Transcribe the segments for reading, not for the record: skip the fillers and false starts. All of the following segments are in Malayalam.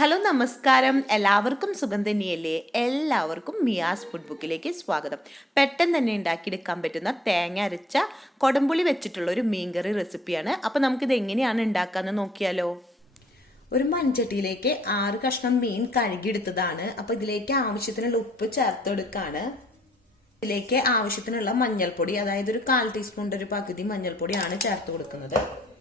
ഹലോ നമസ്കാരം, എല്ലാവർക്കും സുഖം തന്നെയല്ലേ? എല്ലാവർക്കും മിയാസ് ഫുഡ് ബുക്കിലേക്ക് സ്വാഗതം. പെട്ടെന്ന് തന്നെ ഉണ്ടാക്കിയെടുക്കാൻ പറ്റുന്ന തേങ്ങ അരച്ച കൊടംപുളി വെച്ചിട്ടുള്ള ഒരു മീൻകറി റെസിപ്പിയാണ്. അപ്പോൾ നമുക്കിത് എങ്ങനെയാണ് ഉണ്ടാക്കാന്ന് നോക്കിയാലോ. ഒരു മൺചട്ടിയിലേക്ക് 6 കഷ്ണം മീൻ കഴുകിയെടുത്തതാണ്. അപ്പോൾ ഇതിലേക്ക് ആവശ്യത്തിനുള്ള ഉപ്പ് ചേർത്തെടുക്കാണ്. ഇതിലേക്ക് ആവശ്യത്തിനുള്ള മഞ്ഞൾപ്പൊടി, അതായത് ഒരു 1/4 ടീസ്പൂണിന്റെ ഒരു പകുതി മഞ്ഞൾപ്പൊടിയാണ് ചേർത്ത് കൊടുക്കുന്നത്.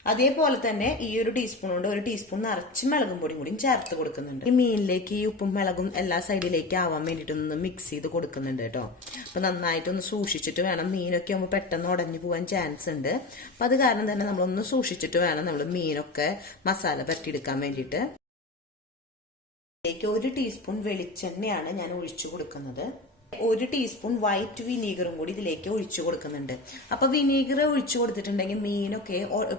അതേപോലെ തന്നെ ഈ ഒരു ടീസ്പൂൺ കൊണ്ട് 1 ടീസ്പൂൺ നിറച്ച് മുളകും പൊടിയും കൂടി ചേർത്ത് കൊടുക്കുന്നുണ്ട്. ഈ മീനിലേക്ക് ഈ ഉപ്പും മുളകും എല്ലാ സൈഡിലേക്ക് ആവാൻ വേണ്ടിയിട്ടൊന്ന് മിക്സ് ചെയ്ത് കൊടുക്കുന്നുണ്ട് കേട്ടോ. അപ്പൊ നന്നായിട്ടൊന്ന് സൂക്ഷിച്ചിട്ട് വേണം, മീനൊക്കെ ആകുമ്പോൾ പെട്ടെന്ന് ഉടഞ്ഞു പോകാൻ ചാൻസ് ഉണ്ട്. അപ്പൊ അത് കാരണം തന്നെ നമ്മളൊന്ന് സൂക്ഷിച്ചിട്ട് വേണം നമ്മൾ മീനൊക്കെ മസാല പരട്ടിയെടുക്കാൻ വേണ്ടിയിട്ട്. ഇതിലേക്ക് 1 ടീസ്പൂൺ വെളിച്ചെണ്ണയാണ് ഞാൻ ഒഴിച്ചു കൊടുക്കുന്നത്. 1 ടീസ്പൂൺ വൈറ്റ് വിനീഗറും കൂടി ഇതിലേക്ക് ഒഴിച്ചു കൊടുക്കുന്നുണ്ട്. അപ്പൊ വിനീഗർ ഒഴിച്ചു കൊടുത്തിട്ടുണ്ടെങ്കിൽ മീനൊക്കെ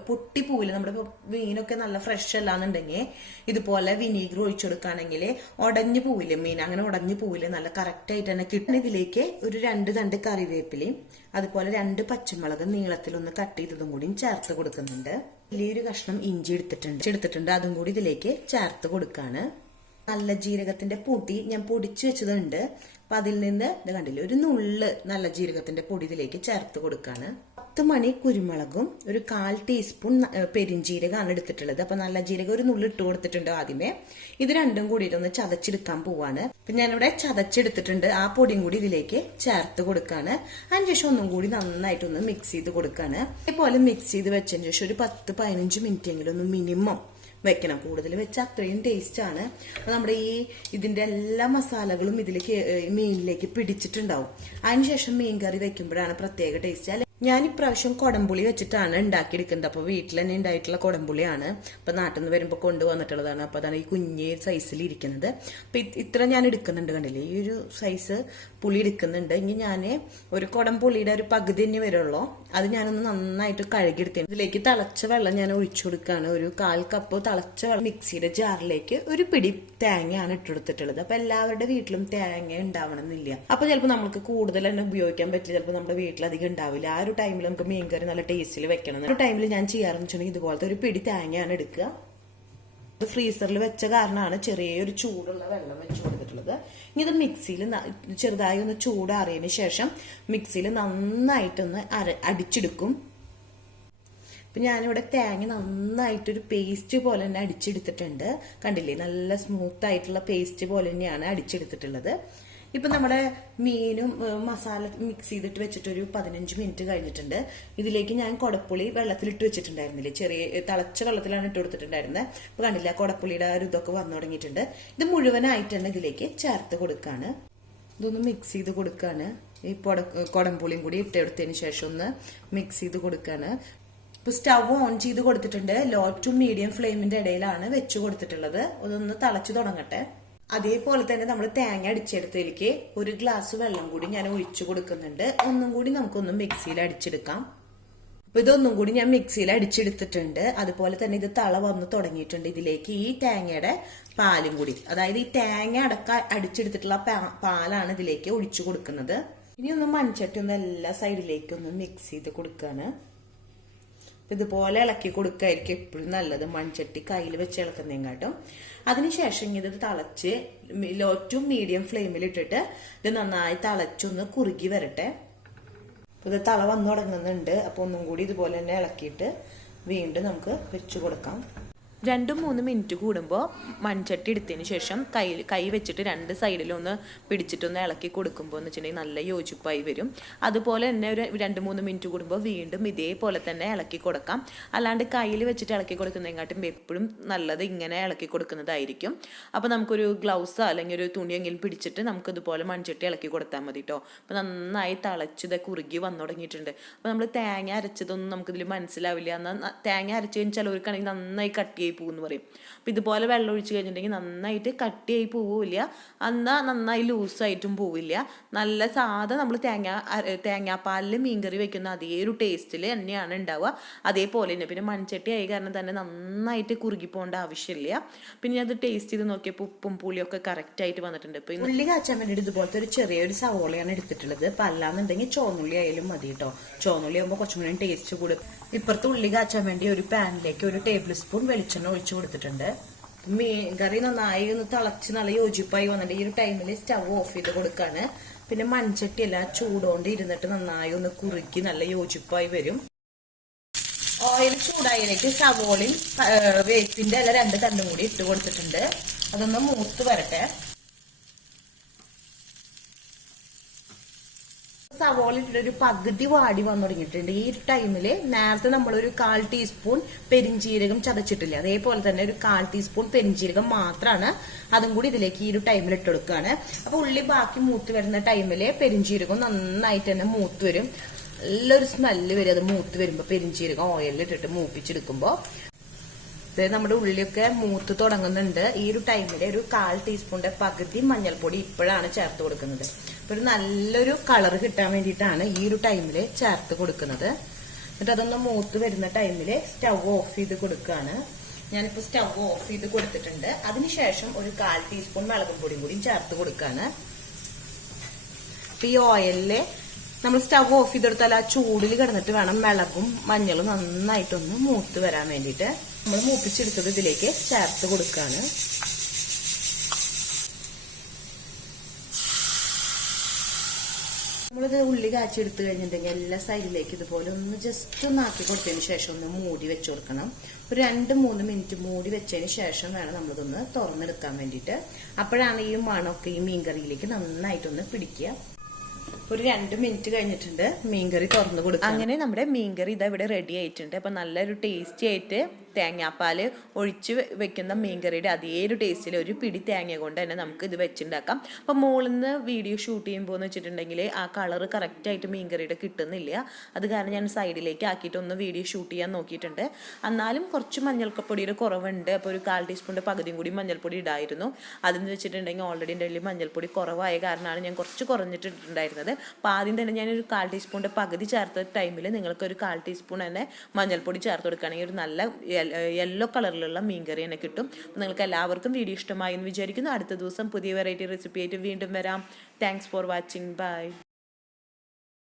പൊട്ടിപ്പോവില്ല. നമ്മുടെ മീനൊക്കെ നല്ല ഫ്രഷ് അല്ലാന്നുണ്ടെങ്കിൽ ഇതുപോലെ വിനീഗർ ഒഴിച്ചു കൊടുക്കുകയാണെങ്കിൽ ഉടഞ്ഞു പോവില്ല മീൻ, അങ്ങനെ ഉടഞ്ഞു പോവില്ല, നല്ല കറക്റ്റ് ആയിട്ട് തന്നെ കിട്ടും. ഇതിലേക്ക് ഒരു 2 തണ്ട് കറിവേപ്പിലയും അതുപോലെ 2 പച്ചമുളക് നീളത്തിലൊന്ന് കട്ട് ചെയ്തതും കൂടി ചേർത്ത് കൊടുക്കുന്നുണ്ട്. വലിയൊരു കഷ്ണം ഇഞ്ചി എടുത്തിട്ടുണ്ട്, അതും കൂടി ഇതിലേക്ക് ചേർത്ത് കൊടുക്കാണ്. നല്ല ജീരകത്തിന്റെ പൊടി ഞാൻ പൊടിച്ചു വെച്ചതുണ്ട്. അപ്പൊ അതിൽ നിന്ന് ഇത് കണ്ടില്ലേ, ഒരു നുള്ള് നല്ല ജീരകത്തിന്റെ പൊടി ഇതിലേക്ക് ചേർത്ത് കൊടുക്കാണ്. 10 മണി കുരുമുളകും ഒരു 1/4 ടീസ്പൂൺ പെരിഞ്ജീരകമാണ് എടുത്തിട്ടുള്ളത്. അപ്പൊ നല്ല ജീരകം ഒരു നുള്ള് ഇട്ട് കൊടുത്തിട്ടുണ്ട് ആദ്യമേ. ഇത് രണ്ടും കൂടിയിട്ട് ഒന്ന് ചതച്ചെടുക്കാൻ പോവാണ്. അപ്പൊ ഞാനിവിടെ ചതച്ചെടുത്തിട്ടുണ്ട്. ആ പൊടിയും കൂടി ഇതിലേക്ക് ചേർത്ത് കൊടുക്കാണ്. അതിനുശേഷം ഒന്നും കൂടി നന്നായിട്ടൊന്ന് മിക്സ് ചെയ്ത് കൊടുക്കാണ്. ഇതുപോലെ മിക്സ് ചെയ്ത് വെച്ചതിന് ശേഷം ഒരു 10-15 മിനിറ്റ് എങ്കിലും ഒന്ന് മിനിമം വെക്കണം. കൂടുതൽ വെച്ചാൽ അത്രയും ടേസ്റ്റ് ആണ്. അപ്പൊ നമ്മുടെ ഇതിന്റെ എല്ലാ മസാലകളും ഇതിലേക്ക് മീനിലേക്ക് പിടിച്ചിട്ടുണ്ടാവും. അതിനുശേഷം മീൻ കറി വെക്കുമ്പോഴാണ് പ്രത്യേക ടേസ്റ്റ്. അല്ലെ, ഞാൻ ഇപ്രാവശ്യം കൊടംപുളി വെച്ചിട്ടാണ് ഉണ്ടാക്കിയെടുക്കുന്നത്. അപ്പൊ വീട്ടിൽ തന്നെ ഉണ്ടായിട്ടുള്ള കൊടംപുളിയാണ്. അപ്പൊ നാട്ടിൽ നിന്ന് വരുമ്പോൾ കൊണ്ടുവന്നിട്ടുള്ളതാണ്. അപ്പൊ അതാണ് ഈ കുഞ്ഞ് സൈസിൽ ഇരിക്കുന്നത്. അപ്പൊ ഇത്ര ഞാൻ എടുക്കുന്നുണ്ട്, കണ്ടില്ലേ, ഈ ഒരു സൈസ് പുളി എടുക്കുന്നുണ്ട്. ഇനി ഞാൻ ഒരു കൊടംപുളിയുടെ ഒരു പകുതി തന്നെ വരുള്ളൂ. അത് ഞാനൊന്ന് നന്നായിട്ട് കഴുകിയെടുത്തു. ഇതിലേക്ക് തിളച്ച വെള്ളം ഞാൻ ഒഴിച്ചു കൊടുക്കുകയാണ്. ഒരു 1/4 കപ്പ് തിളച്ച വെള്ളം. മിക്സിയുടെ ജാറിലേക്ക് ഒരു പിടി തേങ്ങയാണ് ഇട്ടെടുത്തിട്ടുള്ളത്. അപ്പൊ എല്ലാവരുടെ വീട്ടിലും തേങ്ങ ഉണ്ടാവണമെന്നില്ല. അപ്പൊ ചിലപ്പോൾ നമുക്ക് കൂടുതൽ തന്നെ ഉപയോഗിക്കാൻ പറ്റില്ല, ചിലപ്പോൾ നമ്മുടെ വീട്ടിൽ അധികം ഉണ്ടാവില്ല. ആ ഒരു ടൈമിൽ നമുക്ക് മീൻകറി നല്ല ടേസ്റ്റിൽ വെക്കണം. ഒരു ടൈമിൽ ഞാൻ ചെയ്യാറെന്ന് വെച്ചിട്ടുണ്ടെങ്കിൽ ഇതുപോലത്തെ ഒരു പിടി തേങ്ങയാണ് എടുക്കുക. ഇത് ഫ്രീസറിൽ വെച്ച കാരണമാണ് ചെറിയൊരു ചൂടുള്ള വെള്ളം വെച്ച് കൊടുത്തിട്ടുള്ളത്. ഇനി ഇത് മിക്സിയിൽ ചെറുതായി ഒന്ന് ചൂടാറിയതിന് ശേഷം മിക്സിയിൽ നന്നായിട്ടൊന്ന് അടിച്ചെടുക്കും. ഇപ്പൊ ഞാനിവിടെ തേങ്ങ നന്നായിട്ടൊരു പേസ്റ്റ് പോലെ തന്നെ അടിച്ചെടുത്തിട്ടുണ്ട്. കണ്ടില്ലേ, നല്ല സ്മൂത്ത് ആയിട്ടുള്ള പേസ്റ്റ് പോലെ തന്നെയാണ് അടിച്ചെടുത്തിട്ടുള്ളത്. ഇപ്പൊ നമ്മുടെ മീനും മസാല മിക്സ് ചെയ്തിട്ട് വെച്ചിട്ട് ഒരു 15 മിനിറ്റ് കഴിഞ്ഞിട്ടുണ്ട്. ഇതിലേക്ക് ഞാൻ കൊടപ്പുളി വെള്ളത്തിലിട്ട് വെച്ചിട്ടുണ്ടായിരുന്നില്ലേ, ചെറിയ തിളച്ച വെള്ളത്തിലാണ് ഇട്ട് കൊടുത്തിട്ടുണ്ടായിരുന്നത്. അപ്പൊ കണ്ടില്ല, കൊടപ്പുളിയുടെ ഒരു ഇതൊക്കെ വന്നു തുടങ്ങിയിട്ടുണ്ട്. ഇത് മുഴുവനായിട്ട് തന്നെ ഇതിലേക്ക് ചേർത്ത് കൊടുക്കാണ്. ഇതൊന്ന് മിക്സ് ചെയ്ത് കൊടുക്കാണ്. ഈ കൊടംപുളിയും കൂടി ഇട്ടെടുത്തതിന് ശേഷം ഒന്ന് മിക്സ് ചെയ്ത് കൊടുക്കാണ്. ഇപ്പൊ സ്റ്റവ് ഓൺ ചെയ്ത് കൊടുത്തിട്ടുണ്ട്. ലോ ടു മീഡിയം ഫ്ലെയിമിന്റെ ഇടയിലാണ് വെച്ച് കൊടുത്തിട്ടുള്ളത്. അതൊന്ന് തിളച്ചു തുടങ്ങട്ടെ. അതേപോലെ തന്നെ നമ്മൾ തേങ്ങ അടിച്ചെടുത്തതിലേക്ക് 1 ഗ്ലാസ് വെള്ളം കൂടി ഞാൻ ഒഴിച്ചു കൊടുക്കുന്നുണ്ട്. ഒന്നും കൂടി നമുക്കൊന്ന് മിക്സിയിൽ അടിച്ചെടുക്കാം. അപ്പൊ ഇതൊന്നും കൂടി ഞാൻ മിക്സിയിൽ അടിച്ചെടുത്തിട്ടുണ്ട്. അതുപോലെ തന്നെ ഇത് തള വന്ന് തുടങ്ങിയിട്ടുണ്ട്. ഇതിലേക്ക് ഈ തേങ്ങയുടെ പാലും കൂടി, അതായത് ഈ തേങ്ങ അടിച്ചെടുത്തിട്ടുള്ള പാലാണ് ഇതിലേക്ക് ഒഴിച്ചു കൊടുക്കുന്നത്. ഇനി ഒന്ന് മൺചട്ടി ഒന്ന് എല്ലാ സൈഡിലേക്കൊന്ന് മിക്സ് ചെയ്ത് കൊടുക്കാണ്. ഇതുപോലെ ഇളക്കി കൊടുക്കായിരിക്കും എപ്പോഴും നല്ലത്, മൺചട്ടി കയ്യിൽ വെച്ച് ഇളക്കുന്നതിനെക്കാട്ടും. അതിനുശേഷം ഇത് തിളച്ച് ലോ ടു മീഡിയം ഫ്ലെയിമിൽ ഇട്ടിട്ട് ഇത് നന്നായി തിളച്ചൊന്ന് കുറുകി വരട്ടെ. ഇത് തള വന്നു തുടങ്ങുന്നുണ്ട്. അപ്പൊ ഒന്നും കൂടി ഇതുപോലെ തന്നെ ഇളക്കിയിട്ട് വീണ്ടും നമുക്ക് വെച്ചു കൊടുക്കാം. 2-3 മിനിറ്റ് കൂടുമ്പോൾ മൺചട്ടി എടുത്തതിന് ശേഷം കൈ വെച്ചിട്ട് 2 സൈഡിലും ഒന്ന് പിടിച്ചിട്ടൊന്ന് ഇളക്കി കൊടുക്കുമ്പോൾ എന്ന് വെച്ചിട്ടുണ്ടെങ്കിൽ നല്ല യോജിപ്പായി വരും. അതുപോലെ തന്നെ ഒരു 2-3 മിനിറ്റ് കൂടുമ്പോൾ വീണ്ടും ഇതേപോലെ തന്നെ ഇളക്കി കൊടുക്കാം. അല്ലാണ്ട് കയ്യിൽ വെച്ചിട്ട് ഇളക്കി കൊടുക്കുന്നതിനെക്കാട്ടും എപ്പോഴും നല്ലത് ഇങ്ങനെ ഇളക്കി കൊടുക്കുന്നതായിരിക്കും. അപ്പോൾ നമുക്കൊരു ഗ്ലൗസോ അല്ലെങ്കിൽ ഒരു തുണിയെങ്കിലും പിടിച്ചിട്ട് നമുക്കിതുപോലെ മൺചട്ടി ഇളക്കി കൊടുത്താൽ മതി കേട്ടോ. അപ്പോൾ നന്നായി തിളച്ചത് കുറുകി വന്നു തുടങ്ങിയിട്ടുണ്ട്. അപ്പോൾ നമ്മൾ തേങ്ങ അരച്ചതൊന്നും നമുക്കിതിൽ മനസ്സിലാവില്ല. എന്നാൽ തേങ്ങ അരച്ച് കഴിഞ്ഞാൽ ചിലവർക്കാണെങ്കിൽ നന്നായി കട്ടി പൂന്ന് പറയും. അപ്പൊ ഇതുപോലെ വെള്ളം ഒഴിച്ച് കഴിഞ്ഞിട്ടുണ്ടെങ്കിൽ നന്നായിട്ട് കട്ടിയായി പോവില്ല, എന്നാ നന്നായി ലൂസായിട്ടും പോവില്ല. നല്ല സാധാ നമ്മൾ തേങ്ങാപ്പാലിൽ മീൻകറി വെക്കുന്ന അതേ ഒരു ടേസ്റ്റിൽ തന്നെയാണ് ഉണ്ടാവുക. അതേപോലെ തന്നെ പിന്നെ മൺചട്ടി ആയി കാരണം തന്നെ നന്നായിട്ട് കുറുകി പോകേണ്ട ആവശ്യമില്ല. പിന്നെ അത് ടേസ്റ്റ് ചെയ്ത് നോക്കിയപ്പോൾ ഉപ്പും പുളിയൊക്കെ കറക്റ്റ് ആയിട്ട് വന്നിട്ടുണ്ട്. ഇപ്പൊ ഉള്ളി കാച്ചാൻ വേണ്ടിയിട്ട് ഇതുപോലത്തെ ഒരു ചെറിയൊരു സവോളയാണ് എടുത്തിട്ടുള്ളത്. അപ്പൊ അല്ലാന്നുണ്ടെങ്കിൽ ചോന്നുള്ളി ആയാലും മതി കേട്ടോ. ചോന്നുള്ളി ആകുമ്പോൾ കുറച്ചും കൂടി ടേസ്റ്റ് കൂടും. ഇപ്പുറത്ത് ഉള്ളി കാച്ചാൻ വേണ്ടി ഒരു പാനിലേക്ക് 1 ടേബിൾ സ്പൂൺ വെളിച്ചെണ്ണ ഒഴിച്ചു കൊടുത്തിട്ടുണ്ട്. മീൻ കറി നന്നായി ഒന്ന് തിളച്ച് നല്ല യോജിപ്പായി വന്നിട്ട് ഈ ഒരു ടൈമിൽ സ്റ്റവ് ഓഫ് ചെയ്ത് കൊടുക്കാണ്. പിന്നെ മൺചട്ടി എല്ലാം ചൂടോണ്ട് ഇരുന്നിട്ട് നന്നായി ഒന്ന് കുറുക്കി നല്ല യോജിപ്പായി വരും. ഓയിൽ ചൂടായതിലേക്ക് സവോളയും വേപ്പിന്റെ അല്ല 2 തണ്ടും കൂടി ഇട്ട് കൊടുത്തിട്ടുണ്ട്. അതൊന്ന് മൂത്ത് വരട്ടെ. സവോള ഇട്ടിട്ട് ഒരു പകുതി വാടി വന്നു തുടങ്ങിയിട്ടുണ്ട്. ഈ ടൈമില് നേരത്തെ നമ്മളൊരു 1/4 ടീസ്പൂൺ പെരിഞ്ചീരകം ചതച്ചിട്ടില്ല, അതേപോലെ തന്നെ ഒരു 1/4 ടീസ്പൂൺ പെരിഞ്ചീരകം മാത്രമാണ്, അതും കൂടി ഇതിലേക്ക് ഈ ഒരു ടൈമിൽ ഇട്ട് കൊടുക്കുകയാണ്. അപ്പൊ ഉള്ളി ബാക്കി മൂത്ത് വരുന്ന ടൈമില് പെരിഞ്ചീരകം നന്നായിട്ട് തന്നെ മൂത്ത് വരും. നല്ലൊരു സ്മെല്ല് വരും അത് മൂത്ത് വരുമ്പോ, പെരിഞ്ചീരകം ഓയിലിൽ ഇട്ടിട്ട് മൂപ്പിച്ചെടുക്കുമ്പോ. നമ്മുടെ ഉള്ളിയൊക്കെ മൂത്ത് തുടങ്ങുന്നുണ്ട്. ഈ ഒരു ടൈമില് ഒരു 1/4 ടീസ്പൂണിന്റെ പകുതി മഞ്ഞൾപ്പൊടി ഇപ്പോഴാണ് ചേർത്ത് കൊടുക്കുന്നത്. അപ്പൊ ഒരു നല്ലൊരു കളർ കിട്ടാൻ വേണ്ടിയിട്ടാണ് ഈ ഒരു ടൈമില് ചേർത്ത് കൊടുക്കുന്നത്. എന്നിട്ട് അതൊന്ന് മൂത്ത് വരുന്ന ടൈമില് സ്റ്റവ് ഓഫ് ചെയ്ത് കൊടുക്കുകയാണ്. ഞാനിപ്പോ സ്റ്റവ് ഓഫ് ചെയ്ത് കൊടുത്തിട്ടുണ്ട്. അതിനുശേഷം ഒരു 1/4 ടീസ്പൂൺ മുളകും പൊടിയും കൂടി ചേർത്ത് കൊടുക്കുകയാണ്. അപ്പൊ ഈ ഓയിലില് നമ്മൾ സ്റ്റവ് ഓഫ് ചെയ്തെടുത്താൽ ആ ചൂടിൽ കിടന്നിട്ട് വേണം മുളകും മഞ്ഞളും നന്നായിട്ടൊന്ന് മൂത്ത് വരാൻ വേണ്ടിയിട്ട്. നമ്മൾ മൂപ്പിച്ചെടുത്തത് ഇതിലേക്ക് ചേർത്ത് കൊടുക്കുകയാണ്. നമ്മളിത് ഉള്ളി കാച്ചെടുത്ത് കഴിഞ്ഞിട്ടുണ്ടെങ്കിൽ എല്ലാ സൈഡിലേക്ക് ഇതുപോലെ ഒന്ന് ജസ്റ്റ് ഒന്ന് ആക്കി കൊടുത്തതിന് ശേഷം ഒന്ന് മൂടി വെച്ച് കൊടുക്കണം. ഒരു 2-3 മിനിറ്റ് മൂടി വെച്ചതിന് ശേഷം വേണം നമ്മളിതൊന്ന് തുറന്നെടുക്കാൻ വേണ്ടിയിട്ട്. അപ്പോഴാണ് ഈ മണമൊക്കെ ഈ മീൻകറിയിലേക്ക് നന്നായിട്ടൊന്ന് പിടിക്കുക. ഒരു 2 മിനിറ്റ് കഴിഞ്ഞിട്ടുണ്ട്. മീൻകറി തുറന്നു കൊടുക്കുക. അങ്ങനെ നമ്മുടെ മീൻകറി ഇതാ ഇവിടെ റെഡി ആയിട്ടുണ്ട്. അപ്പൊ നല്ലൊരു ടേസ്റ്റി ആയിട്ട് തേങ്ങാപ്പാല് ഒഴിച്ച് വെക്കുന്ന മീൻകറിയുടെ അതേ ഒരു ടേസ്റ്റിൽ ഒരു പിടി തേങ്ങ കൊണ്ട് തന്നെ നമുക്ക് ഇത് വെച്ചുണ്ടാക്കാം. അപ്പൊ മുകളിൽ നിന്ന് വീഡിയോ ഷൂട്ട് ചെയ്യുമ്പോൾ എന്ന് വെച്ചിട്ടുണ്ടെങ്കിൽ ആ കളർ കറക്റ്റായിട്ട് മീൻകറിയുടെ കിട്ടുന്നില്ല. അത് കാരണം ഞാൻ സൈഡിലേക്ക് ആക്കിയിട്ട് ഒന്ന് വീഡിയോ ഷൂട്ട് ചെയ്യാൻ നോക്കിയിട്ടുണ്ട്. എന്നാലും കുറച്ച് മഞ്ഞൾപ്പൊടിയുടെ കുറവുണ്ട്. അപ്പോൾ ഒരു 1/4 ടീസ്പൂണിന്റെ പകുതിയും കൂടി മഞ്ഞൾപ്പൊടി ഇടായിരുന്നു. അതെന്ന് വെച്ചിട്ടുണ്ടെങ്കിൽ ഓൾറെഡി എൻ്റെ കയ്യിൽ മഞ്ഞൾപ്പൊടി കുറവായ കാരണമാണ് ഞാൻ കുറച്ച് കുറഞ്ഞിട്ടുണ്ടായിരുന്നത്. അപ്പോൾ ആദ്യം തന്നെ ഞാനൊരു 1/4 ടീസ്പൂണിന്റെ പകുതി ചേർത്ത ടൈമിൽ നിങ്ങൾക്ക് ഒരു 1/4 ടീസ്പൂൺ തന്നെ മഞ്ഞൾപ്പൊടി ചേർത്ത് കൊടുക്കുകയാണെങ്കിൽ ഒരു നല്ല യെല്ലോ കളറിലുള്ള മീൻകറി തന്നെ കിട്ടും. നിങ്ങൾക്ക് എല്ലാവർക്കും വീഡിയോ ഇഷ്ടമായി എന്ന് വിചാരിക്കുന്നു. അടുത്ത ദിവസം പുതിയ വെറൈറ്റി റെസിപ്പി ആയിട്ട് വീണ്ടും വരാം. Thanks for watching. ബൈ.